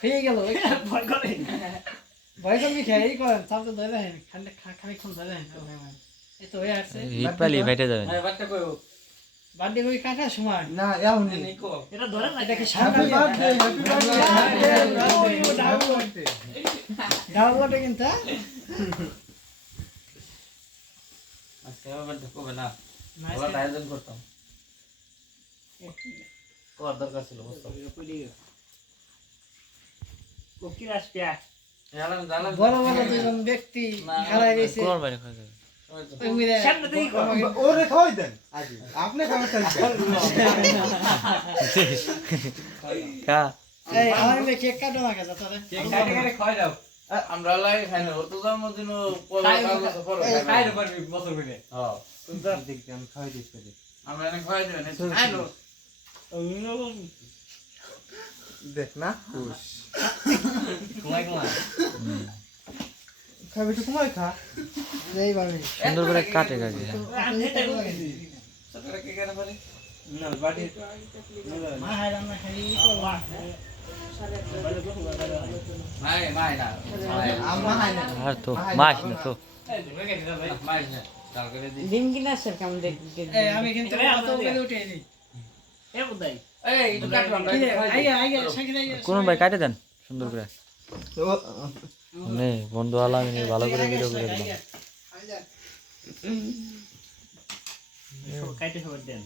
হয়ে গেল ভয় করবি খেয়ে করেন চাপটা ধরে রাখেন খানিক্ষণ ধরে রাখেন এই তো হয়ে আসছে হিপালি ফেটে যাবে বার্থডে কই কাটার সময় না এও নেই এটা ধরে না এটা কি হ্যাপি বার্থডে ডাউনলোডে কিন্তু আজকে আমার দেখবে না ওরা আয়োজন করতাম কর দরকার ছিল বুঝছো কোকির আসবে জানান জানান বড় বড় দুজন ব্যক্তি খাড়াই রয়েছে কোন বাইরে খাই যাবে সামনে দিকে ওরে খাওয়াই দেন আগে আপনি খাবার চাইছেন খা এই আমার মেয়ে কেক কাটো না কাজা তোরা কেক কাটে কাটে খাই দাও আমরা লাগে খাই না ওর তো জন্মদিন খাই না পারবি বছর করে হ্যাঁ তুমি দেখতে আমি খাওয়াই দিচ্ছি আমরা এনে খাই দেবেন খাই লো দেখ না খুশ ঘুমাই ঘুমাই খাবি তো তোমায় খা এইভাবে সুন্দর করে কাটে কাকে ছোটরা কে কেন পারে না বাড়ি মা হাই রান্না খাই নাই নাই না আম্মা হাই না আর তো মাছ না তো মাই না কাল করে দি ডিম কিনা স্যার কেমন দেখতে এই আমি কিন্তু অত উপরে উঠে নি এ বুদাই এই একটু কাটলাম কি রে আইয়া আইয়া সাকিন আইয়া কোন ভাই কাটে দেন সুন্দর করে নে বন্ধু আলাম ভালো করে ভিডিও করে দিলাম কাইতে খবর দেন